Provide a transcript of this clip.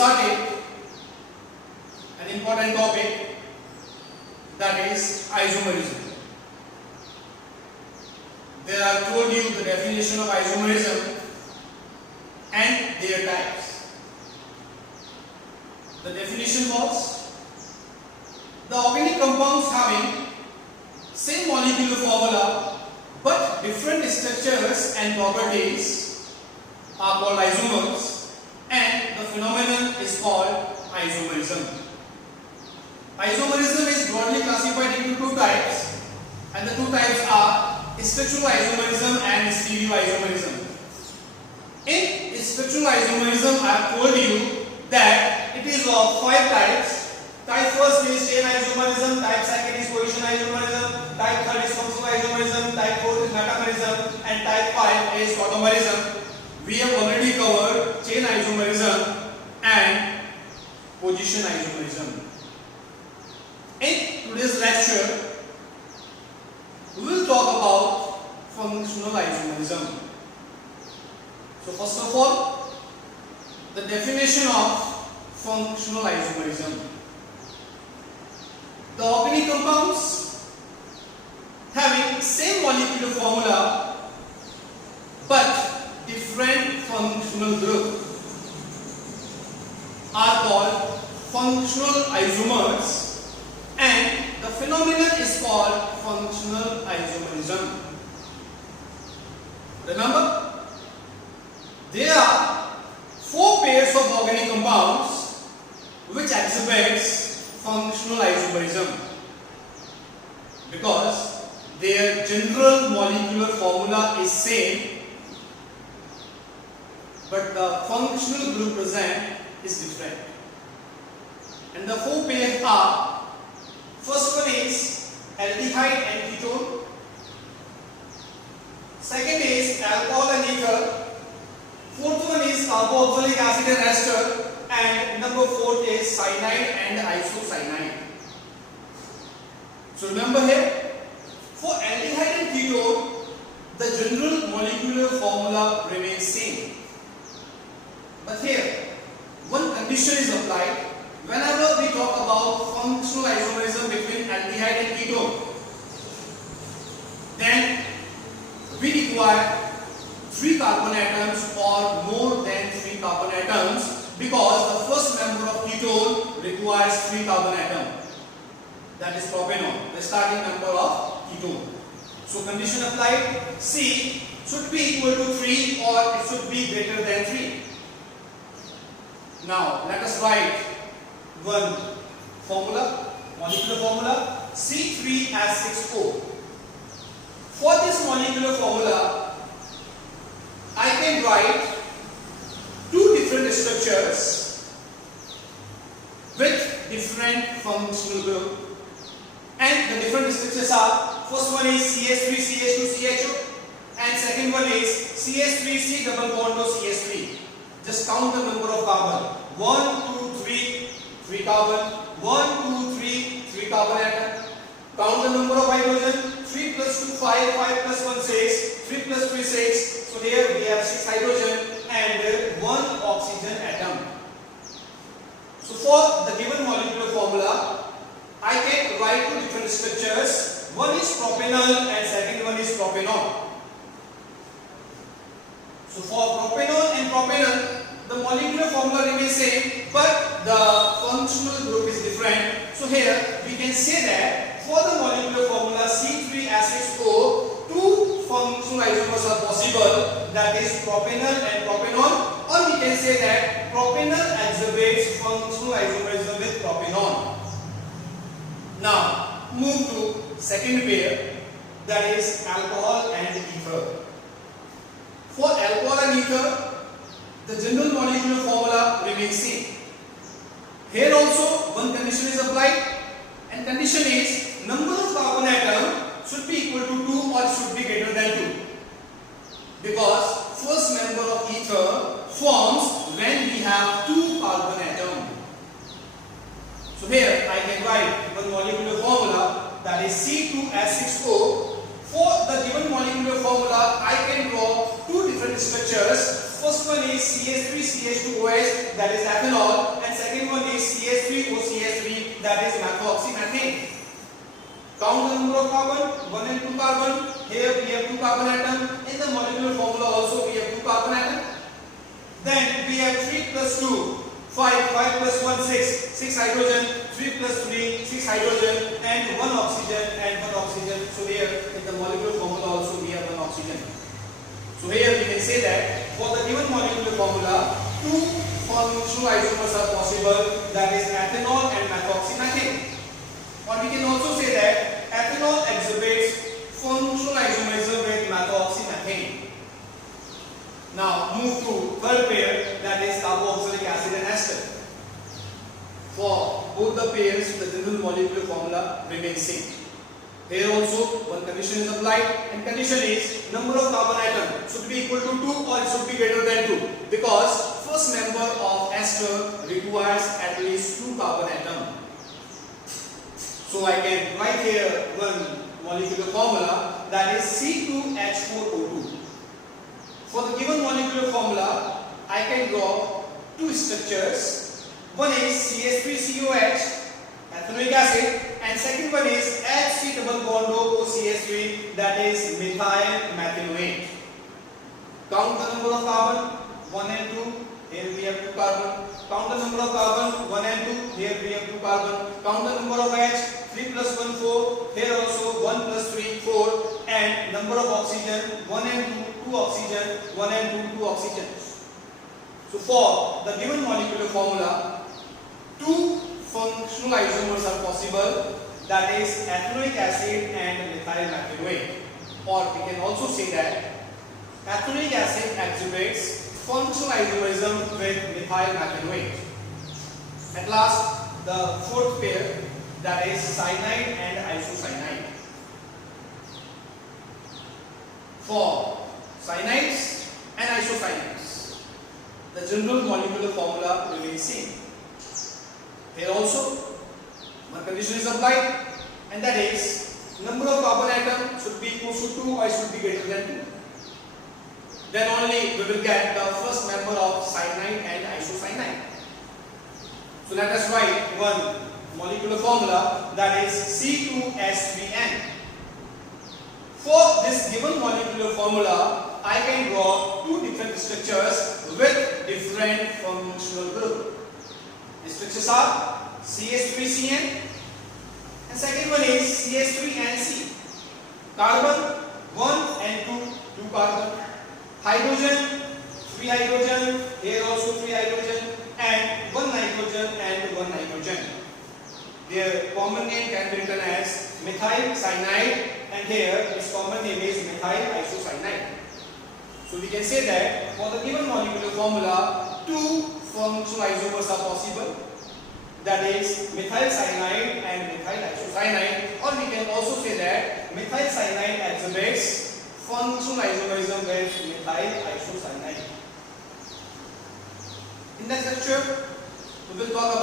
started an important topic, that is isomerism. There I told you the definition of isomerism and their types. The definition was the organic compounds having same molecular formula but different structures and properties are called isomers, and the phenomenon is called isomerism. Isomerism is broadly classified into two types, and the two types are structural isomerism and stereoisomerism. In structural isomerism, I have told you that it is of 5 types. Type first is chain isomerism, type second is position isomerism, type third is functional isomerism, type fourth is metamerism, and type 5 is tautomerism. We have already covered chain isomerism and position isomerism. In today's lecture, we will talk about functional isomerism. So first of all, the definition of functional isomerism. The organic compounds having same molecular formula but different functional group are called functional isomers, and the phenomenon is called functional isomerism. Remember, there are 4 pairs of organic compounds which exhibits functional isomerism because their general molecular formula is same, but the functional group present is different. And the 4 pairs are: first one is aldehyde and ketone, second is alcohol and ether, fourth one is carboxylic acid and ester, and number 4 is cyanide and isocyanide. So remember here, for aldehyde and ketone, the general molecular formula remains same. But here, one condition is applied whenever we talk about functional isomerism between aldehyde and ketone. Then we require 3 carbon atoms or more than 3 carbon atoms, because the first member of ketone requires 3 carbon atoms, that is propanol, the starting member of ketone. So condition applied, C should be equal to 3 or it should be greater than 3. Now let us write one formula, molecular formula, C3H6O. For this molecular formula, I can write 2 different structures with different functional group, and the different structures are: first one is CH3CH2CHO, and second one is CH3C double bond to CH3. Just count the number of carbon: 1, 2, 3, 3 carbon, 1, 2, 3, 3 carbon atom. Count the number of hydrogen: 3 plus 2 5, 5 plus 1 6, 3 plus 3 6. So here we have 6 hydrogen and 1 oxygen atom. So for the given molecular formula, I can write 2 different structures. One is propanol and second one is propanol. So for propanol and propanol, the molecular formula remains same, but the functional group is different. So here we can say that for the molecular formula C3H6O, 2 functional isomers are possible, that is propanol and propanol, or we can say that propanol exhibits functional isomerism with propanol. Now move to second pair, that is alcohol and ether. For alcohol and ether, the general molecular formula remains same. Here also one condition is applied, and condition is number of carbon atom should be equal to 2 or should be greater than 2, because first member of ether forms when we have 2 carbon atom. So here I can write one molecular formula, that is C2H6O. For the given molecular formula, I can draw 2 different structures. first one is CH3CH2OH, that is ethanol, and second one is CH3OCH3, that is methoxymethane. Count the number of carbon, 1 and 2 carbon. Here we have 2 carbon atom. In the molecular formula also we have 2 carbon atom. Then we have 3 plus 2, 5, 5 plus 1, 6, 6 hydrogen, 3 plus 3, 6 hydrogen, and 1 oxygen and 1 oxygen. So here in the molecular formula also we have 1 oxygen. So here we can say that for the given molecular formula, 2 functional isomers are possible, that is ethanol and methoxymethane. Or we can also say that ethanol exhibits functional isomerism with methoxymethane. Now move to third pair, that is carboxylic acid and ester. For both the pairs, the general molecular formula remains same. Here also one condition is applied, and condition is number of carbon atom should be equal to 2 or it should be greater than 2, because first member of ester requires at least 2 carbon atom. So I can write here one molecular formula, that is C2H4O2. For the given molecular formula, I can draw two structures. One is CH3COH, ethanoic acid, and second one is HC double bond OCH3, that is methyl methanoate. Count the number of carbon, 1 and 2. Here we have 2 carbon. Count the number of carbon, 1 and 2. Here we have 2 carbon. Count the number of H, 3 plus 1, 4. Here also 1 plus 3, 4. And number of oxygen, 1 and 2, 2 oxygen, 1 and 2, 2 oxygen. So for the given molecular formula, 2 functional isomers are possible, that is ethanoic acid and methyl methanoate. Or we can also say that ethanoic acid exhibits functional isomerism with methyl methanoate. At last, the fourth pair, that is cyanide and isocyanide. For cyanides and isocyanides, the general molecular formula remains same. Here also one condition is applied, and that is number of carbon atom should be equal to 2 or it should be greater than 2. Then only we will get the first member of cyanide and isocyanide. So let us write one molecular formula, that is C2H3N. For this given molecular formula, I can draw two different structures with different functional group. The structures are CH3CN, and second one is CH3NC. Carbon 1 and 2, 2 carbon. Hydrogen, 3 hydrogen, here also 3 hydrogen, and 1 nitrogen and 1 nitrogen. Their common name can be written as methyl cyanide, and here its common name is methyl isocyanide. So we can say that for the given molecular formula, 2 functional isomers are possible, that is methyl cyanide and methyl isocyanide, or we can also say that methyl cyanide exhibits functional isomerism with methyl isocyanide. In next lecture, we will talk